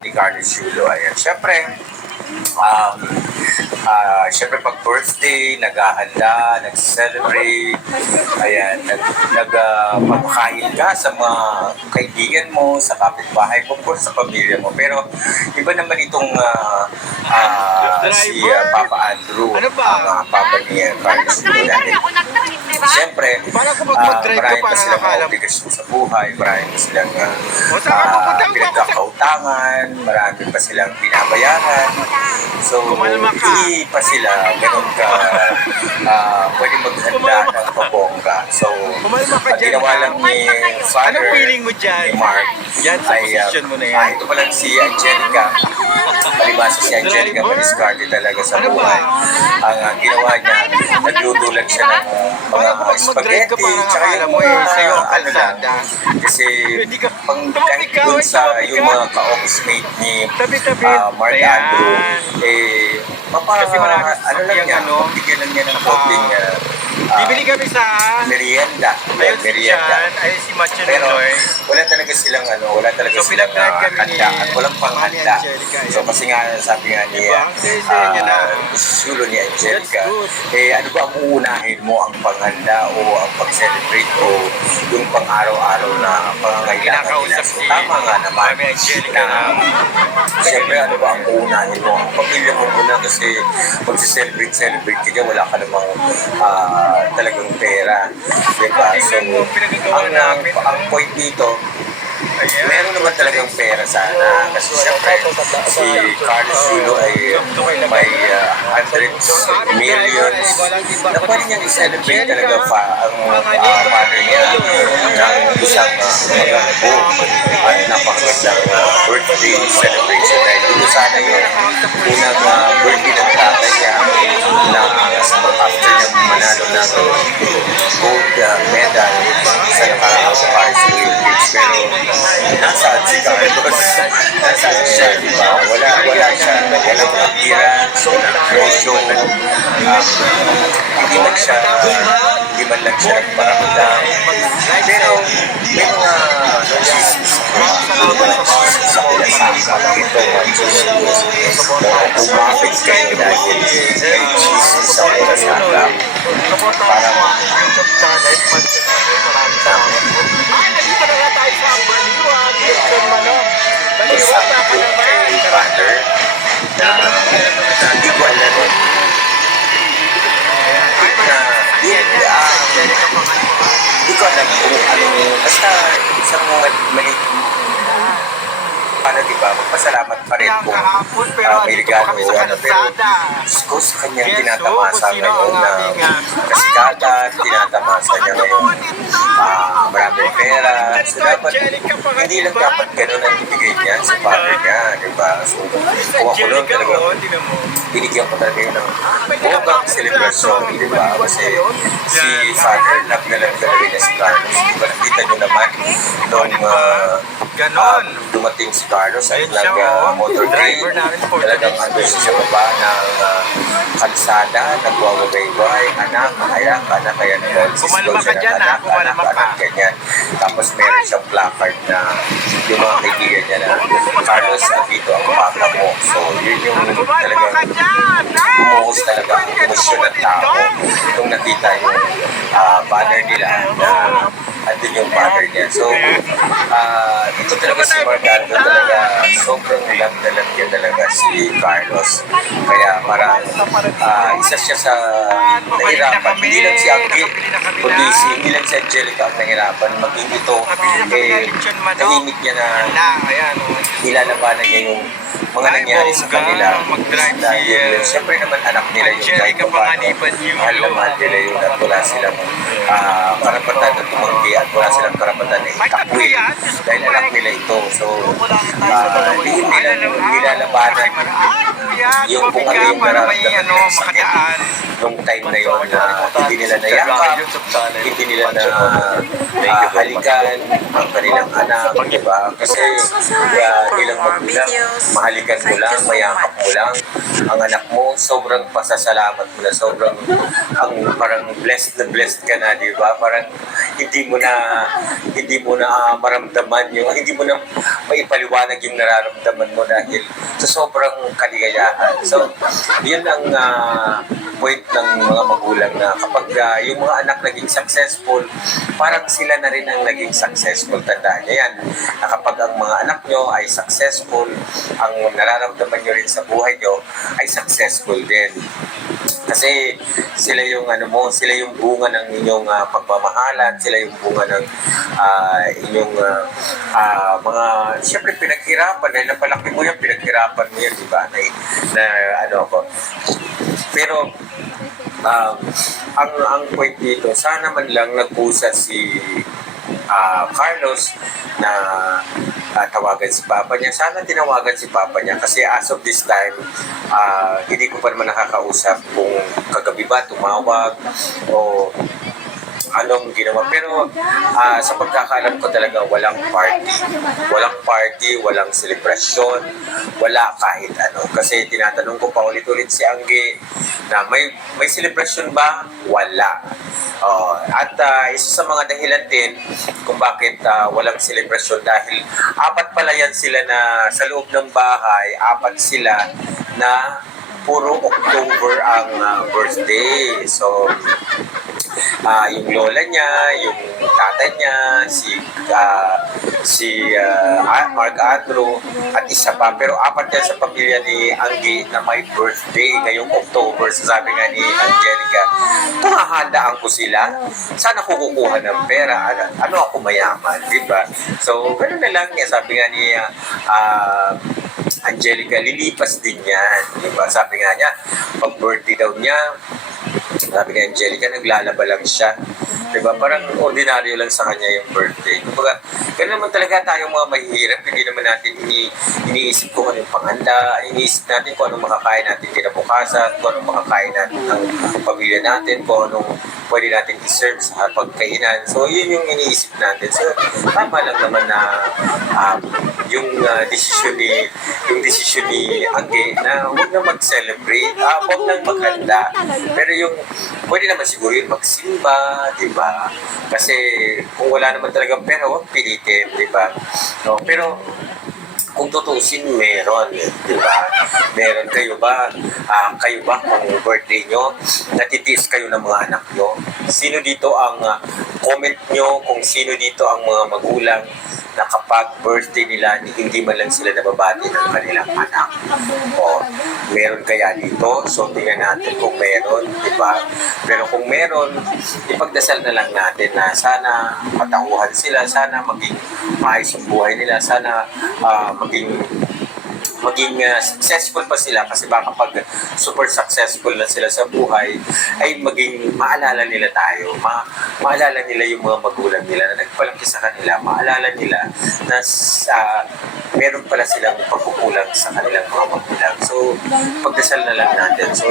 ni Carlos Yulo. Ayan, syempre, um, ah, syempre pag birthday, naghahanda, nag-celebrate, ayan, nag, nag pagkain ka sa mga kaibigan mo, sa kapitbahay mo, of course, sa pamilya mo. Pero iba naman itong ah, ah, si ah, Papa Andrew, Ano ba? ang ah, Papa ni Carlos Yulo. Nag-driver natin. ako, nag-drive, di ba? Siyempre, Paano kung ah, mag-drive ka marami pa para silang mga nakakaalam? obligasyon sa buhay, marami pa silang uh, O, saan ka pupunta? pinagkakautangan, marami pa silang binabayaran. So, Kumalma ka. hindi pa sila ganun ka ah, pwede maghanda ng pabongga. So, Kumalma ka ang dyan, ginawa ha? lang ni Father, Anong feeling mo dyan? ni Mark, Yan sa ay, ah, posisyon mo na yan. ah, ito pa lang si Angelica. Palibasa si Angelica Driver? Mariscarte talaga sa Ano buhay. Ang ah, ginawa niya, nagdudulan siya ng mga ka spaghetti, tsaka yung mo eh, mga, ang ano lang, kasi pang kahit ka, dun sa yung mga ka-office mate ni ah, Mark. Andrew, eh, mapa, Kasi marami ano lang niya, ano, magbigyan lang niya ng konting ah, ah, Bibili kami sa... merienda. Ayun si merienda. Jan, ay si Macho Pero wala talaga silang ano, wala talaga So, silang uh, kami handa at walang panghanda. So kasi nga sabi nga ni Diba? Saya-saya niya na. uh, sulo ni Angelica, eh ano ba ang uunahin mo ang panghanda o ang pag-celebrate o yung pang-araw-araw na pangangailangan nila. So tama nga naman na Siyempre, ano ba ang uunahin mo? Ang pamilya mo muna kasi mag-celebrate, celebrate ka dyan, wala ka namang ah, talagang pera. Diba? So, ang, ang, namin. ang point dito, meron naman talagang pera sana. Kasi siyempre, si Carlos Yulo ay may uh, hundreds millions na pwede niyang i-celebrate talaga pa ang uh, mother niya ng isang magandang at napakagandang uh, birthday celebration. Dahil dito sana yung unang uh, birthday ng tatay niya na after niya manalo ng gold uh, medal sa nakaraang Paris Olympics. Pero nasaan si Carlos? Nasaan siya, di ba? Wala, wala siya. Walang appearance, walang presyo. Um, hindi man siya, hindi man lang siya nagparamdam. Pero may mga may mga chismis sa pinasakap. Ito mga chismis. Kung umapit kayo dahil may chismis sa pinasakap, Para mo ang YouTube channel. Maraming salamat. Ay, nandito na nga tayo sa Baliwan. Lechon Manok. Baliwan sabi na ka naman. Father na alam Ay, ba magpasalamat pa rin kung ah, regalo kami sa ano pero. Diyos ko sa kanyang tinatamasa ngayon na ah, kasikatan tinatamasa niya ngayon. ah, maraming pera. So dapat hindi lang dapat ganun ang ibigay niya sa father niya di ba so kung ako lang talaga oh, binigyan ko talaga yun ng buong celebration, di ba? Kasi si Father love na lang talaga niya si Carlos. Di ba nakita nyo naman nung uh, dumating si Carlos Ayun siya, nag oh. motor Driver namin for Talagang andun siya sa baba ng uh, kalsada, nagwawabaybay, anak, anak, anak, kaya naman. Kumalma ka dyan, ha? Kumalma ka. Anak, ganyan. Tapos meron siyang placard na yung mga kaibigan niya na Carlos, nandito ang papa mo. So, yun yung talagang bumuhos talaga ang emosyon ng tao nung nakita yung ah, banner nila na andun yung banner niya. So, ah, ito talaga si Marcando talaga sobrang na love niya talaga si Carlos. Kaya parang ah, isa siya sa nahirapan. Hindi lang si Angel, kundi si, hindi lang si Angelica ang nahirapan. Maging ito, eh, tahimik niya na nilalabanan niya yung mga Ay, nangyari sa kanila. mag-drive siya. siyempre naman anak nila yung kahit paano. Panganiban yun. Mahal na mahal nila yun at wala silang ah, karapatan na tumanggi at wala silang karapatan na Ay, tatlo itakwi. yan. Dahil anak nila ito. So, ah, hindi nila nilalabanan yung kung ano yung para may nararamdaman ano, ng sakit. makadaan. Nung time na yun na hindi nila nayakap, hindi nila na ah, halikan ang kanilang anak, di ba? Kasi uh, ilang magulang, mahalikan mo lang, mayakap mo lang ang anak mo, sobrang pasasalamat mo na, sobrang ang parang blessed na blessed ka na, di ba? Parang hindi mo na hindi mo na ah, maramdaman yung hindi mo na maipaliwanag yung nararamdaman mo dahil sa sobrang kaligayahan. So, yun ang ah, point ng mga magulang na kapag ah, yung mga anak naging successful, parang sila na rin ang naging successful. Tandaan niya yan. Na kapag ang mga anak nyo ay successful, ang nararamdaman nyo rin sa buhay nyo ay successful din. Kasi sila yung ano mo, sila yung bunga ng inyong ah, pagmamahalan, sila yung bunga ng ah, inyong ah, ah, mga, siyempre pinaghirapan, dahil napalaki mo yan, pinaghirapan mo yan, di ba? Na, na ano ko. Pero, um, ang ang point dito, sana man lang nagpusa si ah, Carlos na ah, tawagan si Papa niya. Sana tinawagan si Papa niya kasi as of this time, ah, hindi ko pa naman nakakausap kung kagabi ba tumawag o anong ginawa. Pero ah, sa pagkakaalam ko talaga walang party. Walang party, walang celebration, wala kahit ano. Kasi tinatanong ko pa ulit-ulit si Angge na may may celebration ba? Wala. Oh, at ah, isa sa mga dahilan din kung bakit ah, walang celebration dahil apat pala yan sila na sa loob ng bahay, apat sila na puro October ang ah, birthday. So, ah yung lola niya, yung tatay niya, si ah, si ah, Mark Andrew at isa pa. Pero apat yan sa pamilya ni Anggi na may birthday ngayong October. Sabi nga ni Angelica kung hahandaan ko sila. Sana ko kukuha ng pera. Ano, ano ako mayaman di ba? So ganun na lang niya. Sabi nga ni ah, Angelica lilipas din yan di ba sabi nga niya pag birthday daw niya sabi ni Angelica, naglalaba lang siya. Diba? Parang ordinaryo lang sa kanya yung birthday. Kumbaga, ganun naman talaga tayong mga mahihirap. Hindi naman natin ini iniisip kung anong panghanda, iniisip natin kung anong makakain natin kinabukasan, kung anong makakain natin ng pamilya natin, kung anong pwede natin i-serve sa pagkainan. So, yun yung iniisip natin. So, tama lang naman na um, yung uh, desisyon ni yung desisyon ni Angge na huwag na mag-celebrate, ah, huwag nang maghanda. Pero yung pwede naman siguro yun magsimba, di ba? Kasi kung wala naman talagang pera, huwag pilitin, di ba? No, pero kung tutusin, meron, di ba? Meron kayo ba? Ah, kayo ba kung birthday nyo, natitiis kayo ng mga anak nyo? Sino dito ang ah, comment nyo kung sino dito ang mga magulang na kapag birthday nila, hindi man lang sila nababati ng kanilang anak. O, meron kaya dito? So, tingnan natin kung meron, di ba? Pero kung meron, ipagdasal na lang natin na sana matahuhan sila, sana maging maayos ang buhay nila, sana ah, maging maging ah, successful pa sila. Kasi baka pag super successful na sila sa buhay ay maging maalala nila tayo ma maalala nila yung mga magulang nila na nagpalaki sa kanila maalala nila na sa meron pala silang pagkukulang sa kanilang mga magulang. So pagdasal na lang natin. So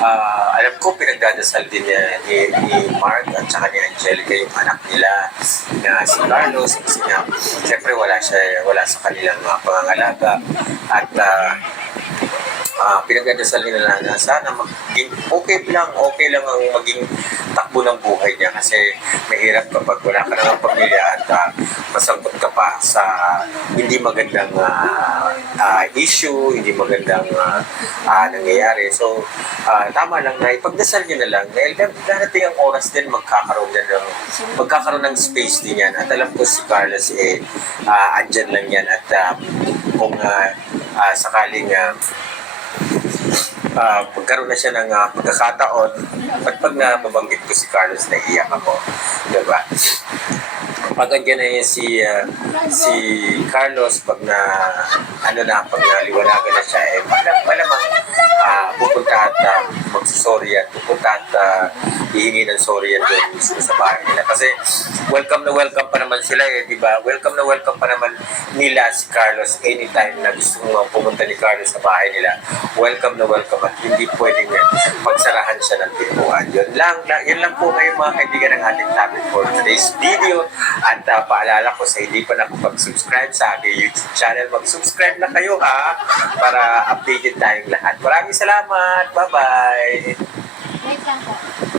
ah, alam ko pinagdadasal din ni, ni, ni Mark at saka ni Angelica yung anak nila na si Carlos. Kasi nga syempre wala siya wala sa kanilang mga pangangalaga. At uh, uh, pinagdadasal nila na, na sana maging okay lang, okay lang ang maging takbo ng buhay niya kasi mahirap kapag wala ka ng pamilya at uh, masangkot ka pa sa hindi magandang uh, uh, issue, hindi magandang uh, uh, nangyayari. So, uh, tama lang na ipagdasal niyo na lang dahil dar- darating ang oras din magkakaroon din ng magkakaroon ng space din yan. At alam ko si Carlos eh, uh, andyan lang yan at uh, kung uh, uh, sakaling uh, ah magkaroon na siya ng ah, pagkakataon. At pag nababanggit ko si Carlos naiiyak ako. Diba? Pag andyan na yun si ah, si Carlos pag na ano na pag naliwanagan na siya eh malam, malamang ah, pupunta at ah, magsusorry at pupunta at ah, hihingi ng sorry yan doon sa bahay nila. Kasi welcome na welcome pa naman sila eh di ba? Welcome na welcome pa naman nila si Carlos anytime na gusto mo pumunta ni Carlos sa bahay nila. Welcome na welcome at hindi pwedeng pagsarahan siya ng pintuan yun lang, lang yun lang po ngayon mga kaibigan ng ating topic for today's video. At ah, paalala ko sa hindi pa nakapag-subscribe sa aking YouTube channel mag-subscribe na kayo ha? Para updated tayong lahat. Maraming salamat. Bye bye Wait lang po.